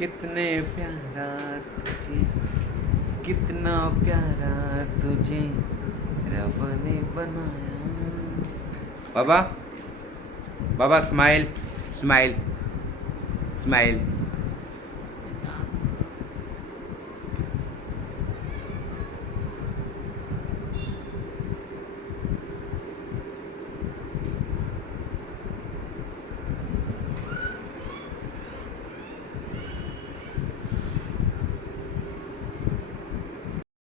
कितने प्यारा तुझे, कितना प्यारा तुझे रब ने बनाया. बाबा बाबा स्माइल स्माइल स्माइल.